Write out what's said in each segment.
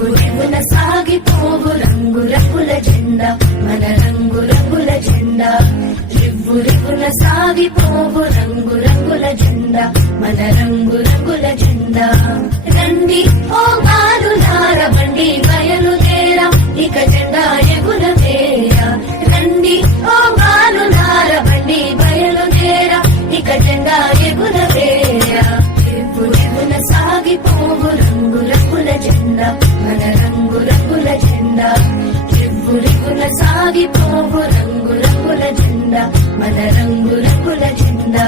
రివ్వు రివ్వున సాగిపోవు రంగు రంగుల జెండా మన రంగు రంగుల జెండా. రివ్వు రివ్వున సాగిపోవు రంగు రంగుల జెండా మన రంగు రంగుల జెండా. రండి ఓ బాలులార బండి బయలుదేరా ఇక జెండా ఎగుల వేరా రండి ఓ బాలులార బండి బయలుదేరా ఇక జెండా ఎగుల సాగిపోవు రంగు రంగుల జెండా మన రంగు రంగుల జెండా.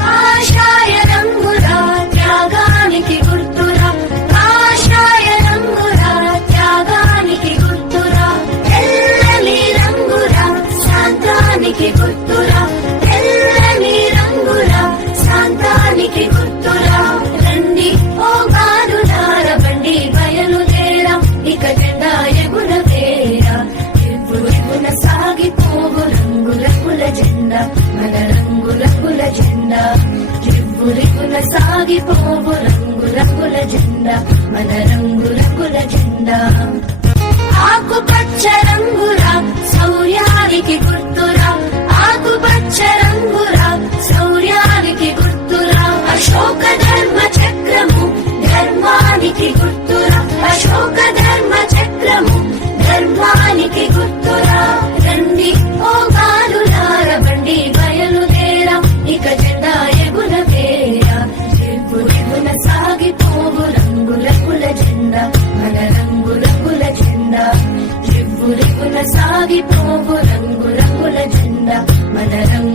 కాషాయ రంగురా త్యాగానికి గుర్తురా. కాషాయ రంగురా త్యాగానికి గుర్తురా. తెల్లని రంగురా శాంతానికి గుర్తురా. సాగిపోవు రంగు రంగుల జెండా మన రంగు రంగుల జెండా. సాగిపోవు రంగు రంగుల జెండా మన రంగు